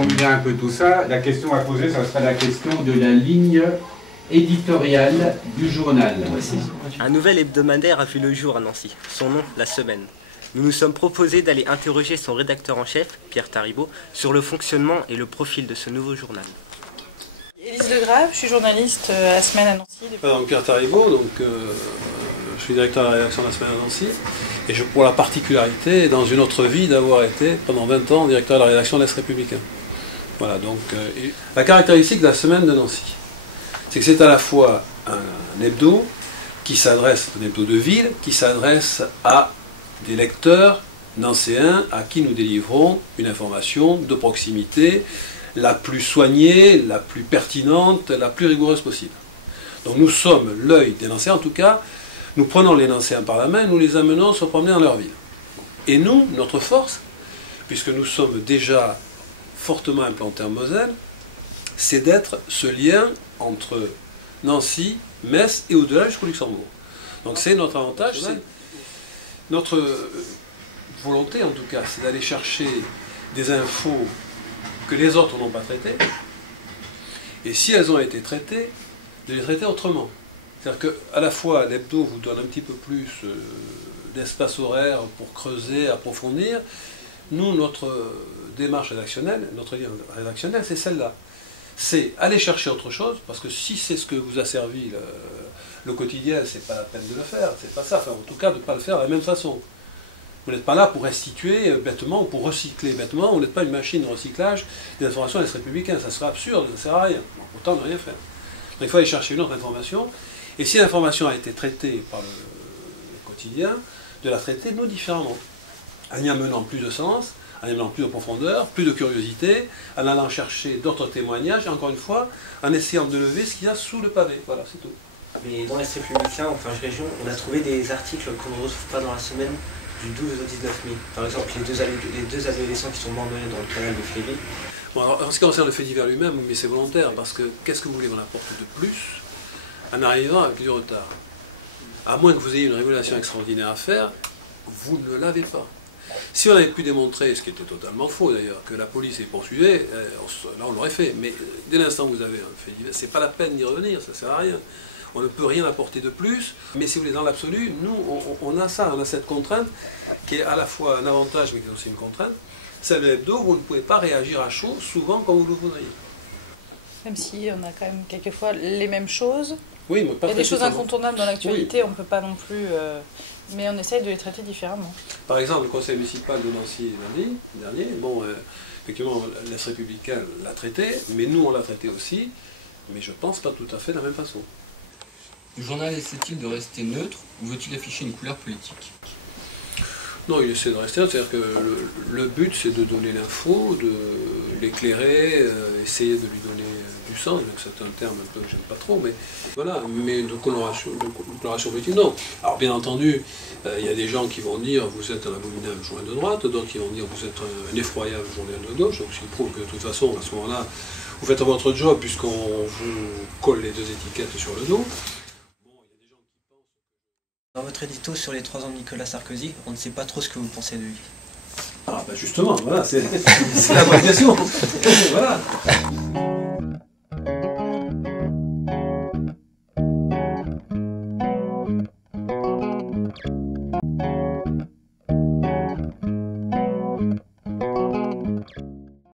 reformuler un peu tout ça, la question à poser, ça sera la question de la ligne éditoriale du journal. Un nouvel hebdomadaire a vu le jour à Nancy. Son nom, La Semaine. Nous nous sommes proposés d'aller interroger son rédacteur en chef, Pierre Taribo, sur le fonctionnement et le profil de ce nouveau journal. Élise Degrave, je suis journaliste à La Semaine à Nancy. Donc Pierre Taribo, je suis directeur de la rédaction de La Semaine à Nancy, et j'ai pour la particularité, dans une autre vie, d'avoir été pendant 20 ans directeur de la rédaction de l'Est républicain. Voilà, donc la caractéristique de La Semaine de Nancy, c'est que c'est à la fois un hebdo qui s'adresse, un hebdo de ville, qui s'adresse à des lecteurs nancéens à qui nous délivrons une information de proximité la plus soignée, la plus pertinente, la plus rigoureuse possible. Donc nous sommes l'œil des Nancéens, en tout cas, nous prenons les Nancéens par la main et nous les amenons se promener dans leur ville. Et nous, notre force, puisque nous sommes déjà fortement implantés en Moselle, c'est d'être ce lien entre Nancy, Metz et au-delà jusqu'au Luxembourg. Donc c'est notre avantage, c'est notre volonté en tout cas, c'est d'aller chercher des infos que les autres n'ont pas traitées, et si elles ont été traitées, de les traiter autrement. C'est-à-dire qu'à la fois l'hebdo vous donne un petit peu plus d'espace horaire pour creuser, approfondir. Nous, notre démarche rédactionnelle, notre lien rédactionnel, c'est celle-là. C'est aller chercher autre chose, parce que si c'est ce que vous a servi le quotidien, c'est pas la peine de le faire, c'est pas ça, enfin, en tout cas de ne pas le faire de la même façon. Vous n'êtes pas là pour restituer bêtement ou pour recycler bêtement, vous n'êtes pas une machine de recyclage des informations des républicains, ça serait absurde, ça ne sert à rien, autant ne rien faire. Donc il faut aller chercher une autre information, et si l'information a été traitée par le quotidien, de la traiter nous différemment, en y amenant plus de sens, en y amenant plus de profondeur, plus de curiosité, en allant chercher d'autres témoignages, et encore une fois, en essayant de lever ce qu'il y a sous le pavé. Voilà, c'est tout. Mais dans l'Est républicain, en French Région, on a trouvé des articles qu'on ne retrouve pas dans La Semaine du 12 au 19 mai. Par exemple, les deux adolescents qui sont morts noyés dans le canal de Fleury. Bon, alors, en ce qui concerne le fait divers lui-même, mais c'est volontaire, parce que qu'est-ce que vous voulez qu'on apporte de plus en arrivant avec du retard? À moins que vous ayez une révélation extraordinaire à faire, vous ne l'avez pas. Si on avait pu démontrer, ce qui était totalement faux d'ailleurs, que la police les poursuivait, là on l'aurait fait. Mais dès l'instant où vous avez un fait divers, c'est pas la peine d'y revenir, ça sert à rien. On ne peut rien apporter de plus, mais si vous voulez, dans l'absolu, nous, on a ça, on a cette contrainte qui est à la fois un avantage, mais qui est aussi une contrainte. C'est le hebdo, vous ne pouvez pas réagir à chaud, souvent comme vous le voudriez. Même si on a quand même quelquefois les mêmes choses. Oui, mais pas il y a des choses précisément. incontournables dans l'actualité, Oui. on ne peut pas non plus... mais on essaye de les traiter différemment. Par exemple, le conseil municipal de Nancy lundi dernier, bon, effectivement, l'Est républicain l'a traité, mais nous on l'a traité aussi, mais je pense pas tout à fait de la même façon. Le journal essaie-t-il de rester neutre ou veut-il afficher une couleur politique? Non, il essaie de rester neutre, c'est-à-dire que le but c'est de donner l'info, de l'éclairer, essayer de lui donner du sens, donc c'est un terme un peu que j'aime pas trop, mais voilà, mais de coloration politique, non. Alors bien entendu, il y a des gens qui vont dire vous êtes un abominable journal de droite, d'autres qui vont dire vous êtes un effroyable journal de gauche, donc ce qui prouve que de toute façon, à ce moment-là, vous faites votre job puisqu'on vous colle les deux étiquettes sur le dos. Dans votre édito sur les 3 ans de Nicolas Sarkozy, on ne sait pas trop ce que vous pensez de lui. Ah ben justement, voilà, c'est la bonne question. Voilà.